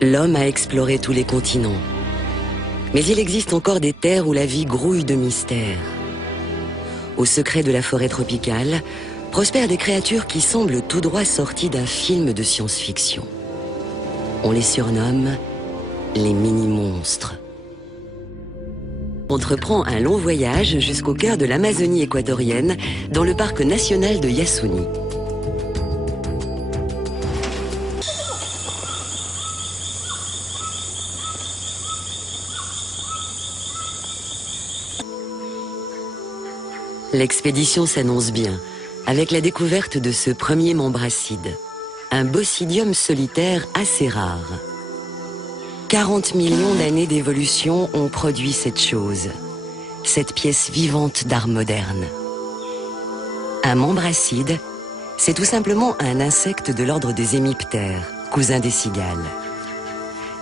L'homme a exploré tous les continents. Mais il existe encore des terres où la vie grouille de mystères. Au secret de la forêt tropicale, prospèrent des créatures qui semblent tout droit sorties d'un film de science-fiction. On les surnomme les mini-monstres. On entreprend un long voyage jusqu'au cœur de l'Amazonie équatorienne, dans le parc national de Yasuni. L'expédition s'annonce bien, avec la découverte de ce premier membracide, un bosidium solitaire assez rare. 40 millions d'années d'évolution ont produit cette chose, cette pièce vivante d'art moderne. Un membracide, c'est tout simplement un insecte de l'ordre des hémiptères, cousin des cigales.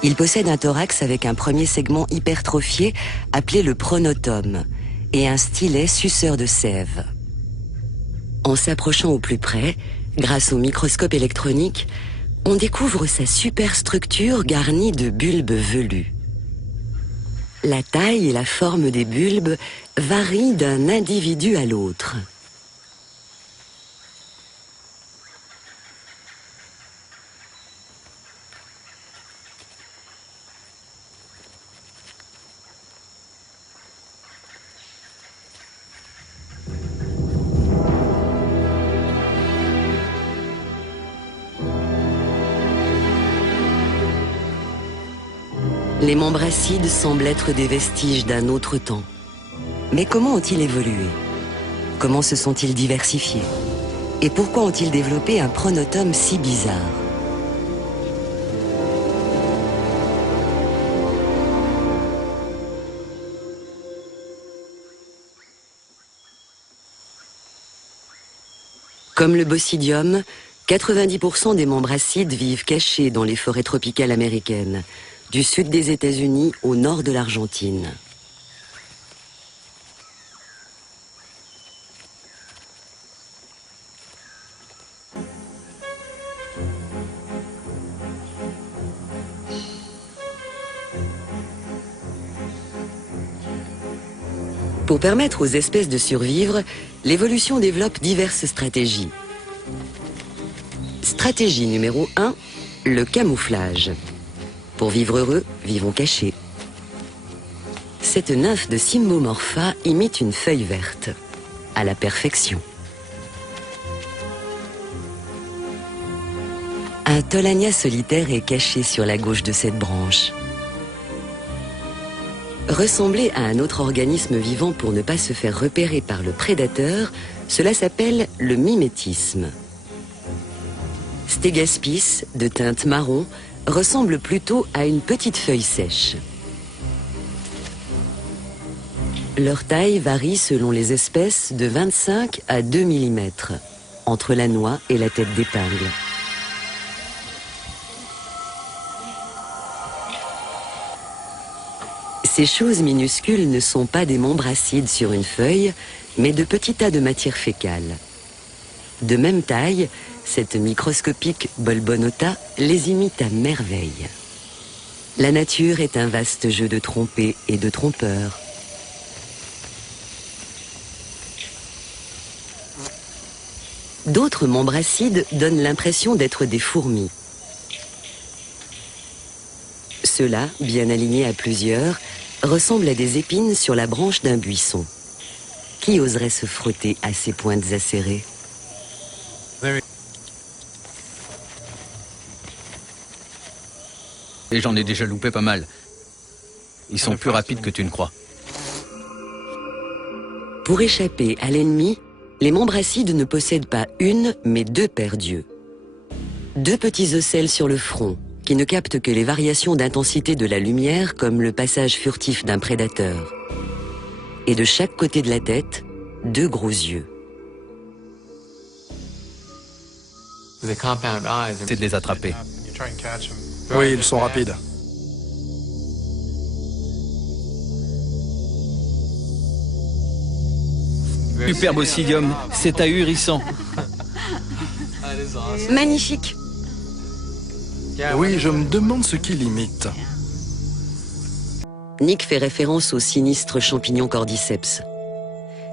Il possède un thorax avec un premier segment hypertrophié appelé le pronotum et un stylet suceur de sève. En s'approchant au plus près, grâce au microscope électronique, on découvre sa superstructure garnie de bulbes velus. La taille et la forme des bulbes varient d'un individu à l'autre. Les membracides semblent être des vestiges d'un autre temps. Mais comment ont-ils évolué? Comment se sont-ils diversifiés? Et pourquoi ont-ils développé un pronotum si bizarre? Comme le bosidium, 90% des membracides vivent cachés dans les forêts tropicales américaines, du sud des États-Unis au nord de l'Argentine. Pour permettre aux espèces de survivre, l'évolution développe diverses stratégies. Stratégie numéro 1, le camouflage. Pour vivre heureux, vivons cachés. Cette nymphe de Symbomorpha imite une feuille verte, à la perfection. Un Tholania solitaire est caché sur la gauche de cette branche. Ressembler à un autre organisme vivant pour ne pas se faire repérer par le prédateur, cela s'appelle le mimétisme. Stegaspis, de teinte marron, ressemble plutôt à une petite feuille sèche. Leur taille varie selon les espèces de 25 à 2 mm, entre la noix et la tête d'épingle. Ces choses minuscules ne sont pas des membracides sur une feuille, mais de petits tas de matière fécale. De même taille, cette microscopique Bolbonota les imite à merveille. La nature est un vaste jeu de trompés et de trompeurs. D'autres membracides donnent l'impression d'être des fourmis. Ceux-là, bien alignés à plusieurs, ressemblent à des épines sur la branche d'un buisson. Qui oserait se frotter à ces pointes acérées? Et j'en ai déjà loupé pas mal. Ils sont plus rapides que tu ne crois. Pour échapper à l'ennemi, les membracides ne possèdent pas une, mais deux paires d'yeux. Deux petits ocelles sur le front, qui ne captent que les variations d'intensité de la lumière, comme le passage furtif d'un prédateur. Et de chaque côté de la tête, deux gros yeux. C'est de les attraper. Oui, ils sont rapides. Super bosidium, c'est ahurissant. Magnifique! Oui, je me demande ce qu'il imite. Nick fait référence au sinistre champignon cordyceps.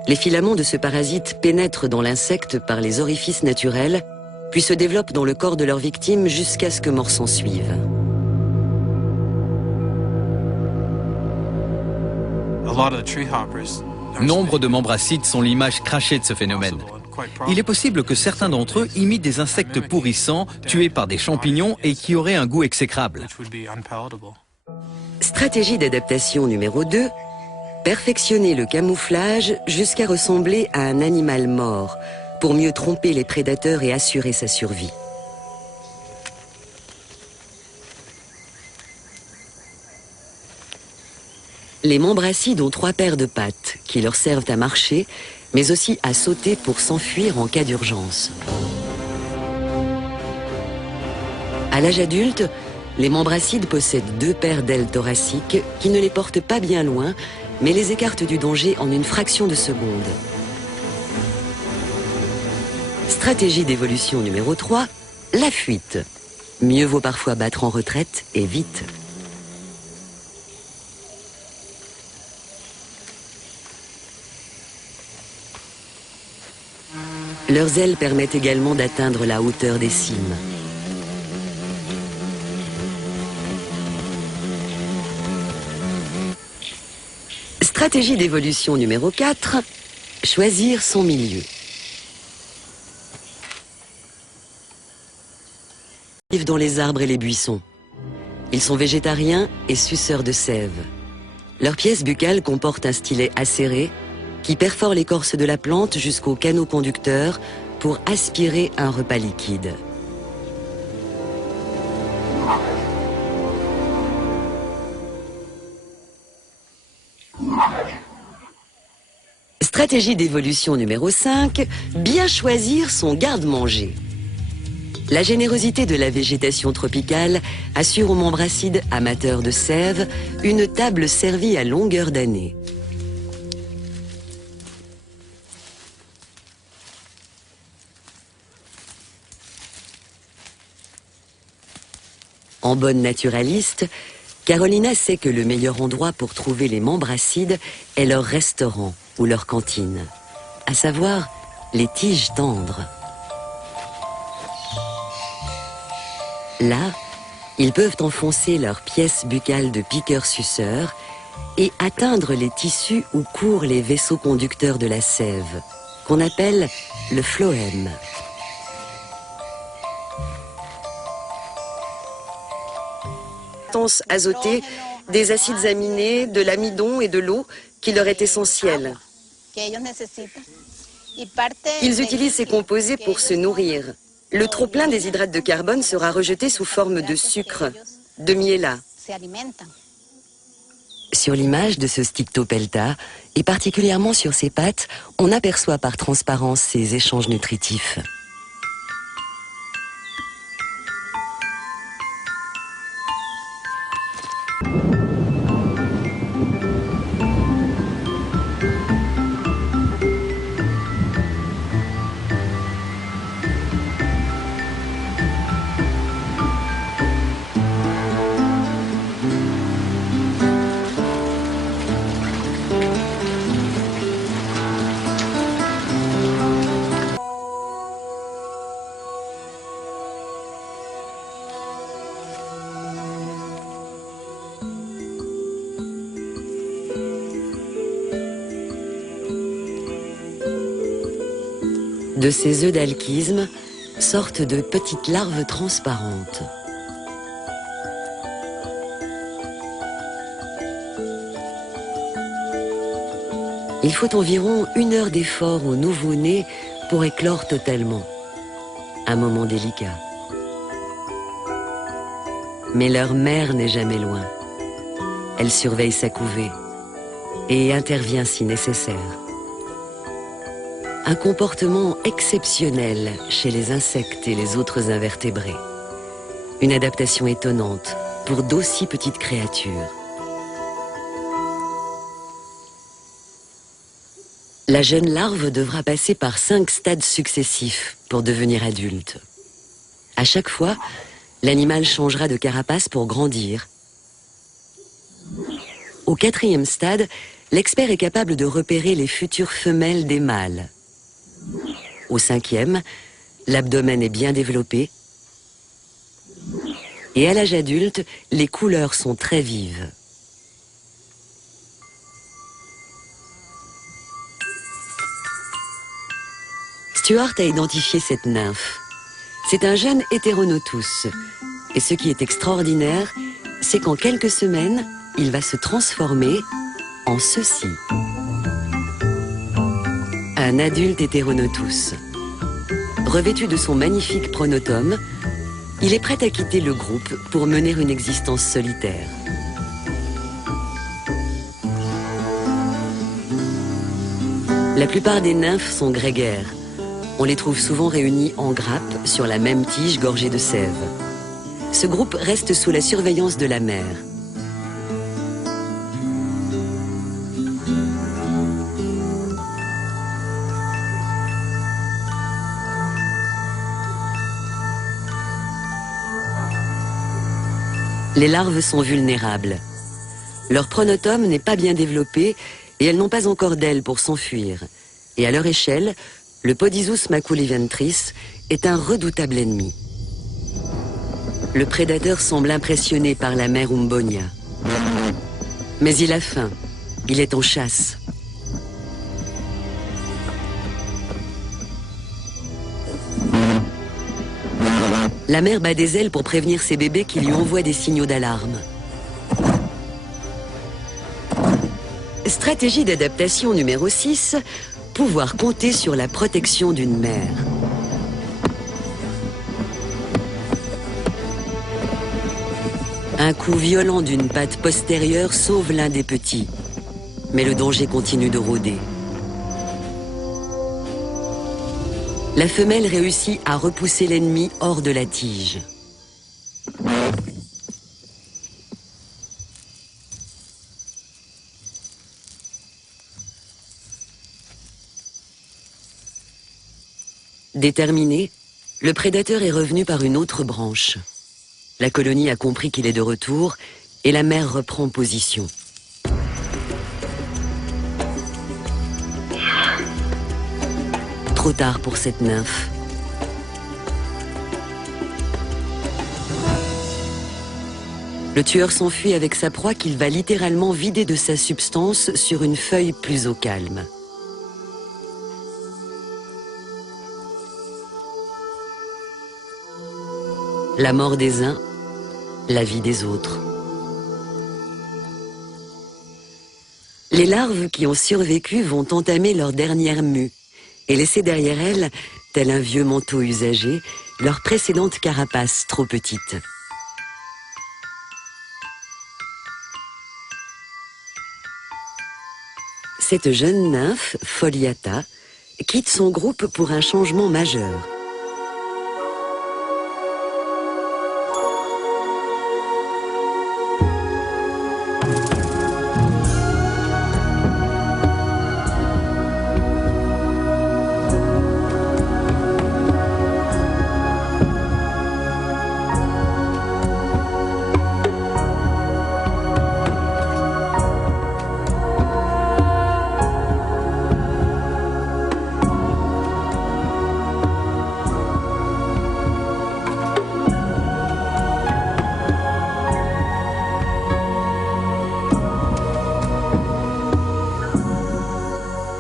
Les filaments de ce parasite pénètrent dans l'insecte par les orifices naturels, puis se développent dans le corps de leur victime jusqu'à ce que mort s'en suive. Nombre de membracides sont l'image crachée de ce phénomène. Il est possible que certains d'entre eux imitent des insectes pourrissants, tués par des champignons et qui auraient un goût exécrable. Stratégie d'adaptation numéro 2, perfectionner le camouflage jusqu'à ressembler à un animal mort, pour mieux tromper les prédateurs et assurer sa survie. Les membracides ont 3 paires de pattes qui leur servent à marcher, mais aussi à sauter pour s'enfuir en cas d'urgence. À l'âge adulte, les membracides possèdent 2 paires d'ailes thoraciques qui ne les portent pas bien loin, mais les écartent du danger en une fraction de seconde. Stratégie d'évolution numéro 3, la fuite. Mieux vaut parfois battre en retraite et vite. Leurs ailes permettent également d'atteindre la hauteur des cimes. Stratégie d'évolution numéro 4, choisir son milieu. Ils vivent dans les arbres et les buissons. Ils sont végétariens et suceurs de sève. Leur pièce buccale comporte un stylet acéré qui perfore l'écorce de la plante jusqu'au canaux conducteur pour aspirer un repas liquide. Stratégie d'évolution numéro 5, bien choisir son garde-manger. La générosité de la végétation tropicale assure aux membracides amateurs de sève une table servie à longueur d'année. En bonne naturaliste, Carolina sait que le meilleur endroit pour trouver les membracides est leur restaurant ou leur cantine, à savoir les tiges tendres. Là, ils peuvent enfoncer leurs pièces buccales de piqueurs-suceurs et atteindre les tissus où courent les vaisseaux conducteurs de la sève, qu'on appelle le phloème. Azotée, des acides aminés, de l'amidon et de l'eau qui leur est essentielle. Ils utilisent ces composés pour se nourrir. Le trop-plein des hydrates de carbone sera rejeté sous forme de sucre, de miela. Sur l'image de ce Stictopelta, et particulièrement sur ses pattes, on aperçoit par transparence ces échanges nutritifs. De ces œufs d'alchisme sortent de petites larves transparentes. Il faut environ 1 heure d'effort au nouveau-né pour éclore totalement. Un moment délicat. Mais leur mère n'est jamais loin. Elle surveille sa couvée et intervient si nécessaire. Un comportement exceptionnel chez les insectes et les autres invertébrés. Une adaptation étonnante pour d'aussi petites créatures. La jeune larve devra passer par 5 stades successifs pour devenir adulte. À chaque fois, L'animal changera de carapace pour grandir. Au 4e stade, l'expert est capable de repérer les futures femelles des mâles. Au 5e, l'abdomen est bien développé. Et à l'âge adulte, les couleurs sont très vives. Stuart a identifié cette nymphe. C'est un jeune Heteronotus. Et ce qui est extraordinaire, c'est qu'en quelques semaines, il va se transformer en ceci. Un adulte Heteronotus. Revêtu de son magnifique pronotum, il est prêt à quitter le groupe pour mener une existence solitaire. La plupart des nymphes sont grégaires. On les trouve souvent réunies en grappes sur la même tige gorgée de sève. Ce groupe reste sous la surveillance de la mère. Les larves sont vulnérables. Leur pronotum n'est pas bien développé et elles n'ont pas encore d'ailes pour s'enfuir. Et à leur échelle, le Podizous maculiventris est un redoutable ennemi. Le prédateur semble impressionné par la mère Umbonia. Mais il a faim. Il est en chasse. La mère bat des ailes pour prévenir ses bébés qui lui envoient des signaux d'alarme. Stratégie d'adaptation numéro 6, pouvoir compter sur la protection d'une mère. Un coup violent d'une patte postérieure sauve l'un des petits. Mais le danger continue de rôder. La femelle réussit à repousser l'ennemi hors de la tige. Déterminé, le prédateur est revenu par une autre branche. La colonie a compris qu'il est de retour et la mère reprend position. Trop tard pour cette nymphe. Le tueur s'enfuit avec sa proie qu'il va littéralement vider de sa substance sur une feuille plus au calme. La mort des uns, la vie des autres. Les larves qui ont survécu vont entamer leur dernière mue et laisser derrière elles, tel un vieux manteau usagé, leur précédente carapace trop petite. Cette jeune nymphe, Foliata, quitte son groupe pour un changement majeur.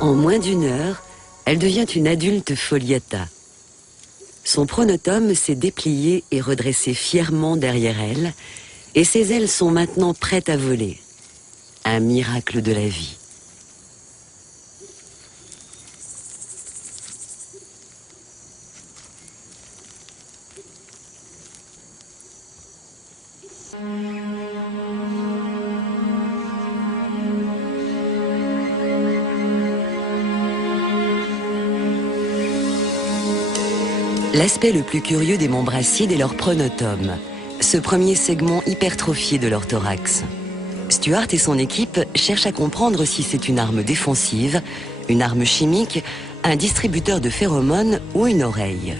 En moins d'une heure, elle devient une adulte Foliata. Son pronotum s'est déplié et redressé fièrement derrière elle, et ses ailes sont maintenant prêtes à voler. Un miracle de la vie. L'aspect le plus curieux des membracides est leur pronotum, ce premier segment hypertrophié de leur thorax. Stuart et son équipe cherchent à comprendre si c'est une arme défensive, une arme chimique, un distributeur de phéromones ou une oreille.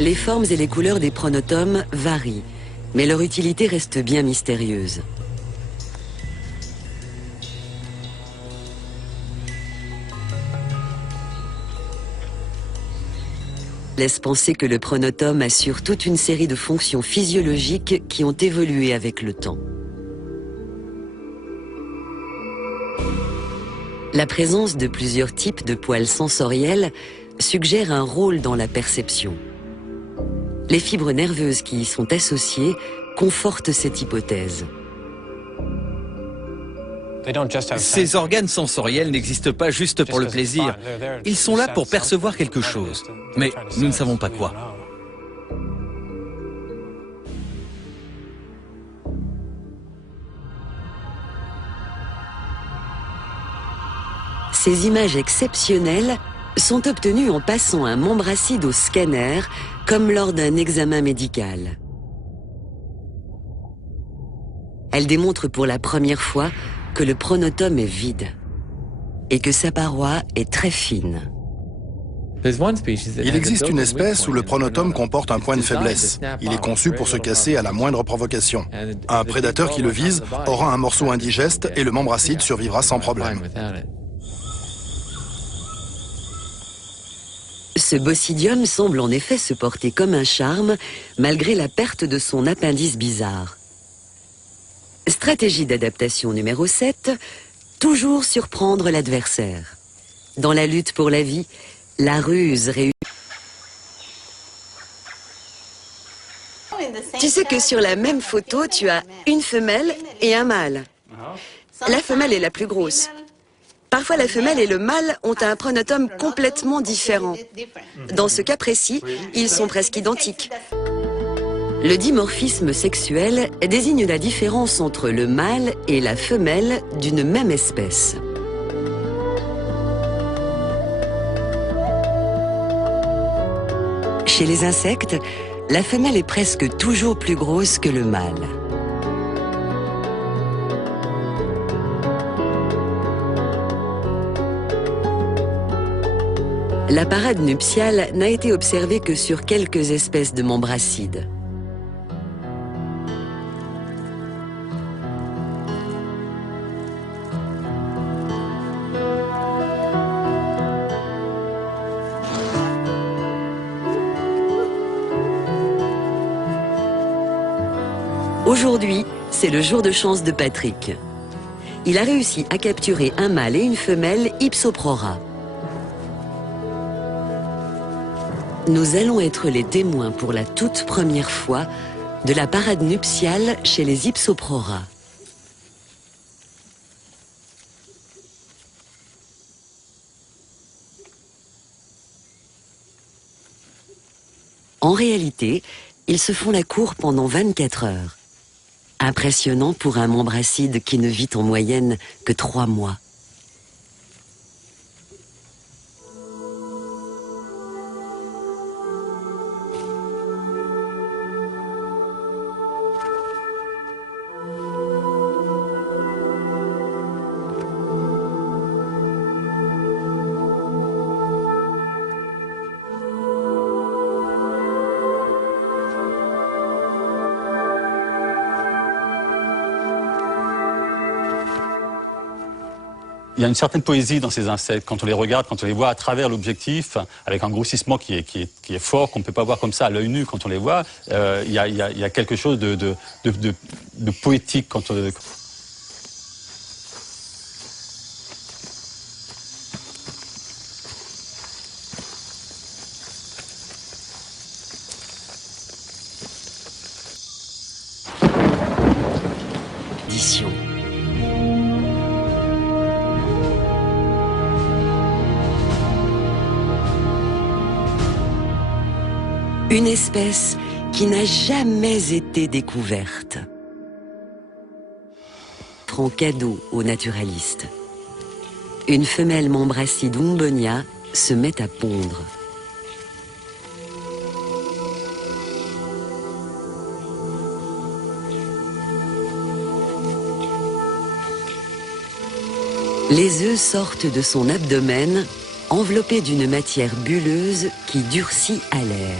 les formes et les couleurs des pronotomes varient, mais leur utilité reste bien mystérieuse. Laisse penser que le pronotome assure toute une série de fonctions physiologiques qui ont évolué avec le temps. La présence de plusieurs types de poils sensoriels suggère un rôle dans la perception. Les fibres nerveuses qui y sont associées confortent cette hypothèse. Ces organes sensoriels n'existent pas juste pour le plaisir. Ils sont là pour percevoir quelque chose. Mais nous ne savons pas quoi. Ces images exceptionnelles sont obtenues en passant un membre acide au scanner, comme lors d'un examen médical. Elles démontrent pour la première fois que le pronotome est vide et que sa paroi est très fine. Il existe une espèce où le pronotome comporte un point de faiblesse. Il est conçu pour se casser à la moindre provocation. Un prédateur qui le vise aura un morceau indigeste et le membre acide survivra sans problème. Ce bosidium semble en effet se porter comme un charme, malgré la perte de son appendice bizarre. Stratégie d'adaptation numéro 7, toujours surprendre l'adversaire. Dans la lutte pour la vie, la ruse réussit. Tu sais que sur la même photo, tu as une femelle et un mâle. La femelle est la plus grosse. Parfois, la femelle et le mâle ont un pronotome complètement différent. Dans ce cas précis, ils sont presque identiques. Le dimorphisme sexuel désigne la différence entre le mâle et la femelle d'une même espèce. Chez les insectes, la femelle est presque toujours plus grosse que le mâle. La parade nuptiale n'a été observée que sur quelques espèces de membracides. Aujourd'hui, c'est le jour de chance de Patrick. Il a réussi à capturer un mâle et une femelle Hypsoprora. Nous allons être les témoins pour la toute première fois de la parade nuptiale chez les Hypsoprora. En réalité, ils se font la cour pendant 24 heures. Impressionnant pour un membracide qui ne vit en moyenne que 3 mois. Il y a une certaine poésie dans ces insectes. Quand on les regarde, quand on les voit à travers l'objectif, avec un grossissement qui est fort, qu'on ne peut pas voir comme ça à l'œil nu quand on les voit, il y a quelque chose de poétique quand on... Une espèce qui n'a jamais été découverte. Prend cadeau aux naturalistes. Une femelle membracide Umbonia se met à pondre. Les œufs sortent de son abdomen, enveloppés d'une matière bulleuse qui durcit à l'air.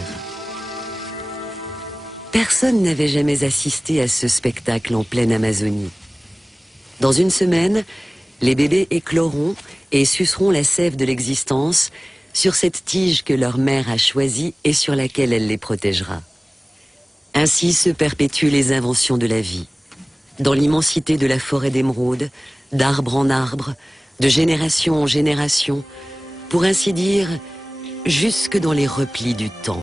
Personne n'avait jamais assisté à ce spectacle en pleine Amazonie. Dans une semaine, les bébés écloront et suceront la sève de l'existence sur cette tige que leur mère a choisie et sur laquelle elle les protégera. Ainsi se perpétuent les inventions de la vie. Dans l'immensité de la forêt d'émeraude, d'arbre en arbre, de génération en génération, pour ainsi dire, jusque dans les replis du temps.